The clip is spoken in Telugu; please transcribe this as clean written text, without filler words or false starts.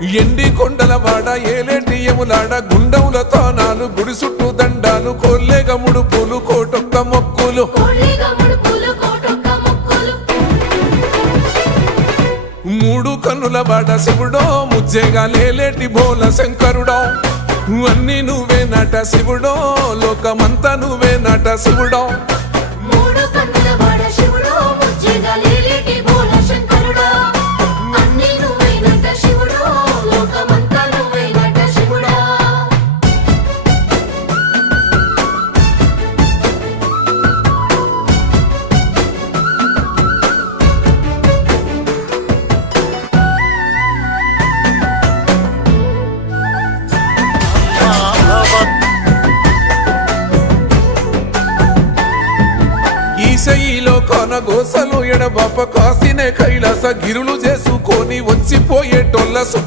ఎండి కొండల వాడ ఏలేటియములాడ గుండముల తానాలు గుడి చుట్టూ దండాలు కోల్లేగ ముడుపులు కోటొక్క మొక్కులు మూడు కన్నుల వాడ శివుడో ముజ్జేగా లేలేటి బోల శంకరుడో అన్ని నువ్వే నట శివుడో లోకమంతా నువ్వే నట శివుడో ఈశయిలో కొనగోసలు ఎడబాప కాసినే కైలాస గిరులు చేసుకొని వచ్చిపోయేటోళ్ళ